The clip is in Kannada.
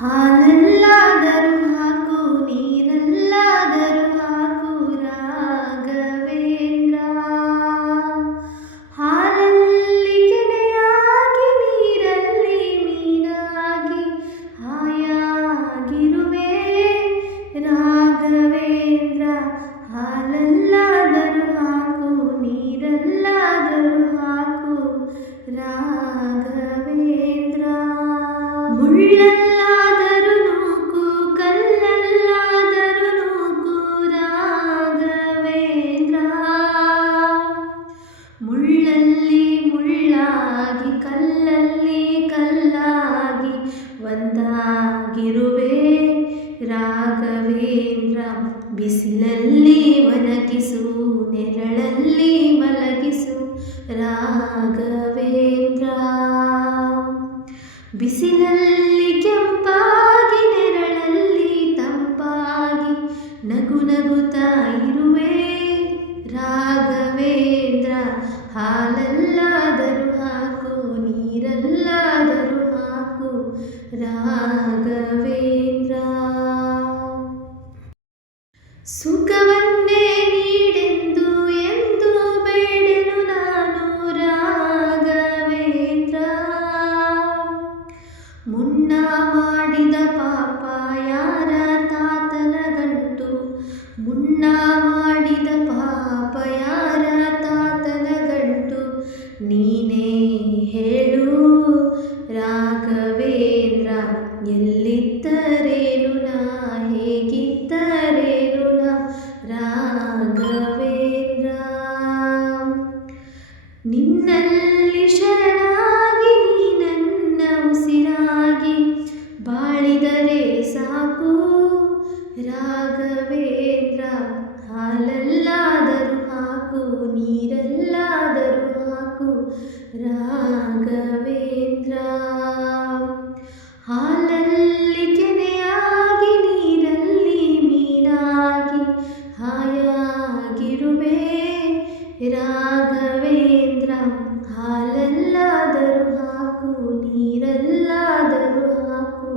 ಹಾಲಲ್ಲಾದರೂ ಹಾಕು ನೀರಲ್ಲಾದರೂ ಹಾಕು ರಾಘವೇಂದ್ರ. ಹಾಲಲ್ಲಿ ಕೆನೆಯಾಗಿ ನೀರಲ್ಲಿ ಮೀನಾಗಿ ಹಾಯಾಗಿರುವೆ ರಾಘವೇಂದ್ರ. ಹಾಲಲ್ಲಾದರೂ ಹಾಕು ನೀರಲ್ಲಾದರೂ ಹಾಕು ರಾಘವೇಂದ್ರ. ಮುಳ್ಳಲ್ಲಾದರೂ ನೂಕು ಕಲ್ಲಲ್ಲಾದರೂ ನೂಕು ರಾಘವೇಂದ್ರ. ಮುಳ್ಳಲ್ಲಿ ಮುಳ್ಳಾಗಿ ಕಲ್ಲಲ್ಲಿ ಕಲ್ಲಾಗಿ ಒಂದಾಗಿರುವೆ ರಾಘವೇಂದ್ರ. ಬಿಸಿಲಲ್ಲಿ ಒಣಗಿಸು ನೆರಳಲ್ಲಿ ಮಲಗಿಸು ರಾಘವೇಂದ್ರ. ಬಿಸಿಲಲ್ಲಿ ಕೆಂಪಾಗಿ ನೆರಳಲ್ಲಿ ತಂಪಾಗಿ ನಗು ನಗುತ್ತಾ ಇರುವೆ ರಾಘವೇಂದ್ರ. ಹಾಲಲ್ಲಾದರೂ ಹಾಕು ನೀರಲ್ಲಾದರೂ ಹಾಕು ರಾಘವೇಂದ್ರ. ಸುಖವನ್ನೇ ನೀಡೆಂದು ಎಂದು ಬೇಡೆನು ನಾನು ರಾಘವೇಂದ್ರ. ಮುನ್ನ ಮಾಡಿದ ಪಾಪ ಯಾರ ತಾತನ ಗಂಟು. ಮುನ್ನ ಮಾಡಿದ ಪಾಪ ಯಾರ ತಾತನ ಗಂಟು. ನೀನೇ ಹೇಳು ರಾಘವೇಂದ್ರ. ಎಲ್ಲಿದ್ದರೇನು ನಾ ಹೇಗಿದ್ದರೇನು ನಾ ರಾಘವೇಂದ್ರ. ನಿನ್ನಲ್ಲಿ ಶರಣಾಗಿ ನೀ ನನ್ನ ಉಸಿರಾಗಿ ಬಾಳಿದರೆ ಸಾಕು ರಾಘವೇಂದ್ರ. ಹಾಲಲ್ಲಾದರೂ ಹಾಕು ನೀರಲ್ಲಾದರೂ ಹಾಕು ರಾಘವೇಂದ್ರ. ಹಾಲಲ್ಲಿ ಕೆನೆಯಾಗಿ ನೀರಲ್ಲಿ ಮೀನಾಗಿ ಹಾಯಾಗಿರುವೆ ರಾಘವೇಂದ್ರ. ಹಾಲಲ್ಲಾದರೂ ಹಾಕು ನೀರಲ್ಲಾದರೂ ಹಾಕು